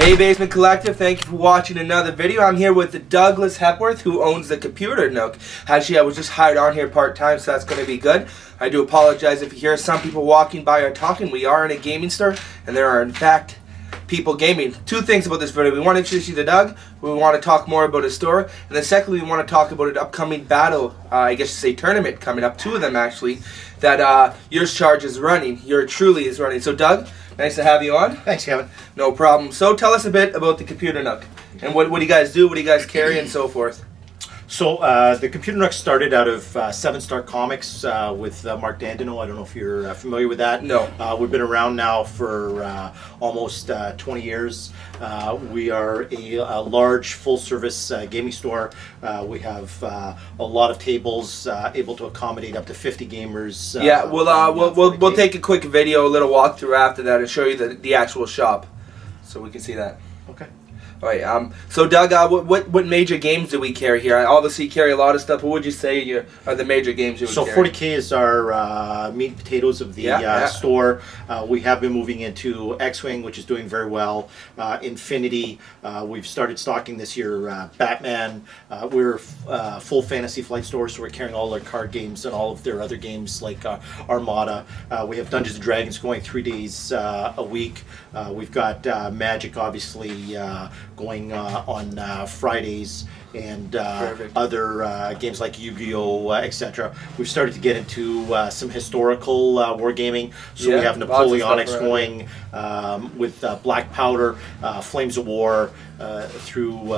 Hey Basement Collective, thank you for watching another video. I'm here with Douglas Hepworth, who owns the Computer Nook. Actually, I was just hired on here part-time, so that's going to be good. I do apologize if you hear some people walking by or talking. We are in a gaming store, and there are, in fact, people gaming. Two things about this video. We want to introduce you to Doug. We want to talk more about his store. And then secondly, we want to talk about an upcoming battle, I guess you say tournament coming up. Two of them, actually, that Yours Charge is running. Your Truly is running. So, Doug, nice to have you on. Thanks, Kevin. No problem. So tell us a bit about the Computer Nook and what do you guys do, what do you guys carry, and so forth. So the Computer Nook started out of 7 Star Comics with Mark Dandino. I don't know if you're familiar with that. No. We've been around now for almost 20 years. We are a large full-service gaming store. We have a lot of tables able to accommodate up to 50 gamers. Yeah, we'll take a quick video, a little walkthrough after that, and show you the actual shop, so we can see that. Okay. All right. So Doug, what major games do we carry here? I obviously carry a lot of stuff. What would you say are the major games you would carry? So 40K is our meat and potatoes of the store. We have been moving into X-Wing, which is doing very well. Infinity, we've started stocking this year. Batman, we're full fantasy flight store, so we're carrying all their card games and all of their other games like Armada. We have Dungeons & Dragons going 3 days a week. We've got Magic, obviously, going on Fridays, and other games like Yu-Gi-Oh, etc. We've started to get into some historical wargaming, so we have Napoleonics going with Black Powder, Flames of War, through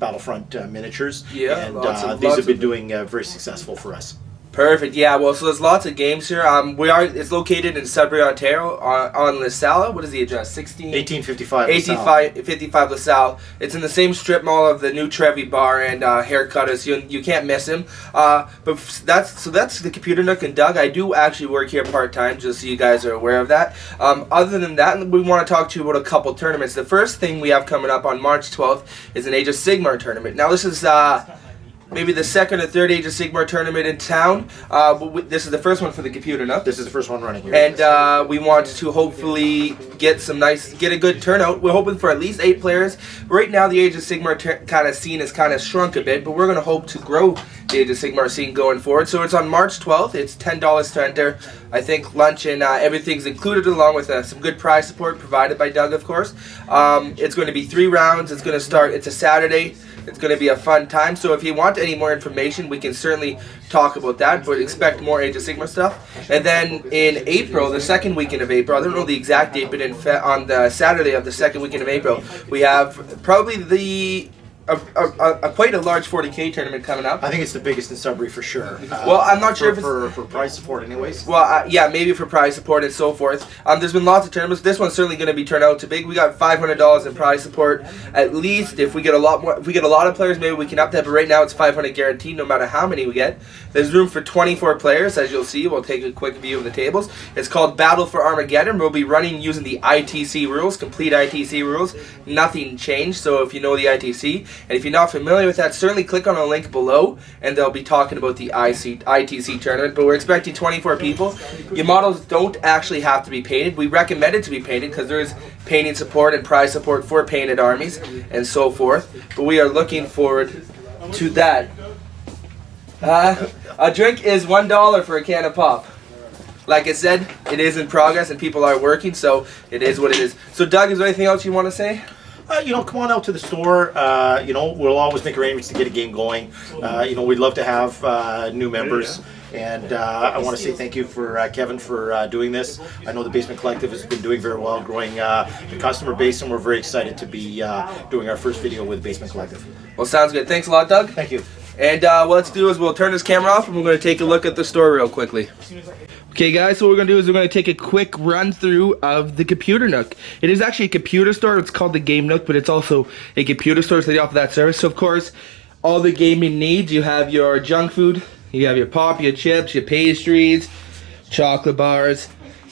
Battlefront miniatures, and these have been doing very successful for us. Perfect. Yeah. Well, so there's lots of games here. It's located in Sudbury, Ontario, on LaSalle. What is the address? 1855. 1855 LaSalle. It's in the same strip mall of the new Trevi Bar and Haircutters. You can't miss him. But that's the Computer Nook. And Doug, I do actually work here part time, just so you guys are aware of that. Other than that, we want to talk to you about a couple tournaments. The first thing we have coming up on March 12th is an Age of Sigmar tournament. Now this is maybe the second or third Age of Sigmar tournament in town. This is the first one for the Computer Nook. This is the first one running here. And we want to hopefully get a good turnout. We're hoping for at least 8 players. Right now, the Age of Sigmar kind of scene has kind of shrunk a bit, but we're going to hope to grow the Age of Sigmar scene going forward. So it's on March 12th. It's $10 to enter. I think lunch and everything's included, along with some good prize support provided by Doug, of course. It's going to be 3 rounds. It's going to start. It's a Saturday. It's going to be a fun time, so if you want any more information, we can certainly talk about that, but expect more Age of Sigmar stuff. And then in April, the second weekend of April, I don't know the exact date, but on the Saturday of the second weekend of April, we have probably quite a large 40K tournament coming up. I think it's the biggest in Sudbury for sure. Well, I'm not sure if it's for prize support, anyways. Well, yeah, maybe for prize support and so forth. There's been lots of tournaments. This one's certainly going to be turned out too big. We got $500 in prize support at least. If we get a lot more, if we get a lot of players, maybe we can up that. But right now, it's 500 guaranteed, no matter how many we get. There's room for 24 players, as you'll see. We'll take a quick view of the tables. It's called Battle for Armageddon. We'll be running using the ITC rules, complete ITC rules. Nothing changed. So if you know the ITC, and if you're not familiar with that, certainly click on a link below, and they'll be talking about the ITC tournament. But we're expecting 24 people. Your models don't actually have to be painted. We recommend it to be painted because there is painting support and prize support for painted armies and so forth. But we are looking forward to that. A drink is $1 for a can of pop. Like I said, it is in progress and people are working, so it is what it is. So Doug, is there anything else you want to say? Come on out to the store. We'll always make arrangements to get a game going. We'd love to have new members. And I want to say thank you for Kevin for doing this. I know the Basement Collective has been doing very well, growing the customer base, and we're very excited to be doing our first video with Basement Collective. Well, sounds good. Thanks a lot, Doug. Thank you. And what let's do is we'll turn this camera off and we're going to take a look at the store real quickly. Okay guys, so what we're going to do is we're going to take a quick run through of the Computer Nook. It is actually a computer store. It's called the Game Nook, but it's also a computer store, so they offer that service. So of course, all the gaming needs. You have your junk food, you have your pop, your chips, your pastries, chocolate bars,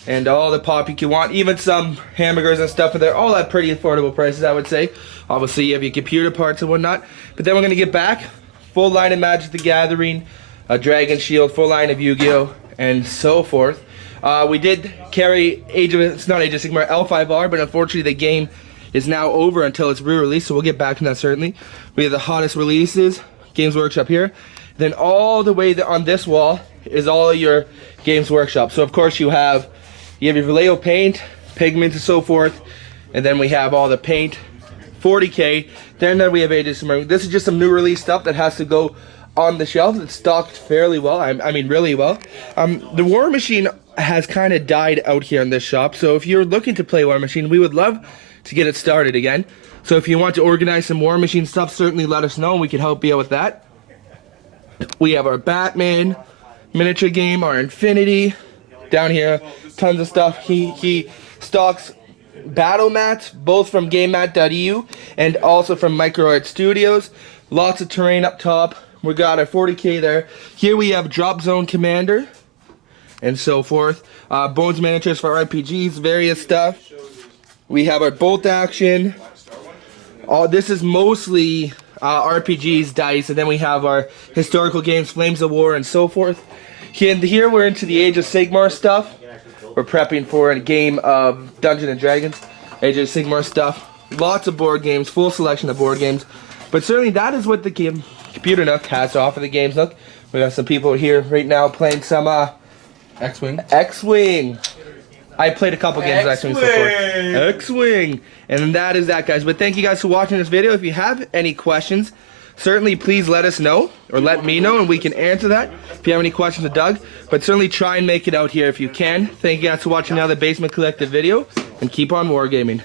and all the pop you want. Even some hamburgers and stuff in there. All at pretty affordable prices, I would say. Obviously, you have your computer parts and whatnot. But then we're going to get back. Full line of Magic the Gathering, a Dragon Shield, full line of Yu-Gi-Oh, and so forth. We did carry it's not Age of Sigmar L5R, but unfortunately the game is now over until it's re-released, so we'll get back to that certainly. We have the hottest releases, Games Workshop here. Then all the way on this wall is all your Games Workshop. So of course you have your Vallejo paint, pigments and so forth, and then we have all the paint, 40K. Then we have Ages of Marine. This is just some new release stuff that has to go on the shelf. It's stocked fairly well, I mean really well. The War Machine has kind of died out here in this shop, so if you're looking to play War Machine, we would love to get it started again. So if you want to organize some War Machine stuff, certainly let us know and we can help you out with that. We have our Batman miniature game, our Infinity. Down here, tons of stuff. He stocks battle mats, both from GameMat.eu and also from MicroArt Studios. Lots of terrain up top. We got our 40K there. Here we have Drop Zone Commander and so forth. Bones miniatures for RPGs, various stuff. We have our Bolt Action. This is mostly RPGs, dice, and then we have our historical games, Flames of War and so forth. Here we're into the Age of Sigmar stuff. We're prepping for a game of Dungeons and Dragons, Age of Sigmar stuff. Lots of board games, full selection of board games. But certainly that is what the Computer Nook has to offer the Games Nook. We got some people here right now playing some X-Wing. X-Wing. I played a couple games of X-Wing before. X-Wing. And that is that, guys. But thank you guys for watching this video. If you have any questions, certainly please let us know, or let me know, and we can answer that if you have any questions of Doug. But certainly try and make it out here if you can. Thank you guys for watching another Basement Collective video, and keep on wargaming.